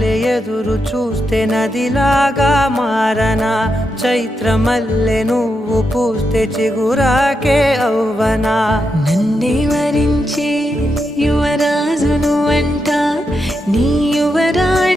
మల్లె ఎదురు చూస్తే నదిలాగా మారనా, చైత్రమల్లె నువ్వు పూస్తే చిగురాకే అవ్వనా. నన్నే వరించే యువరాజును అంట నీ యువ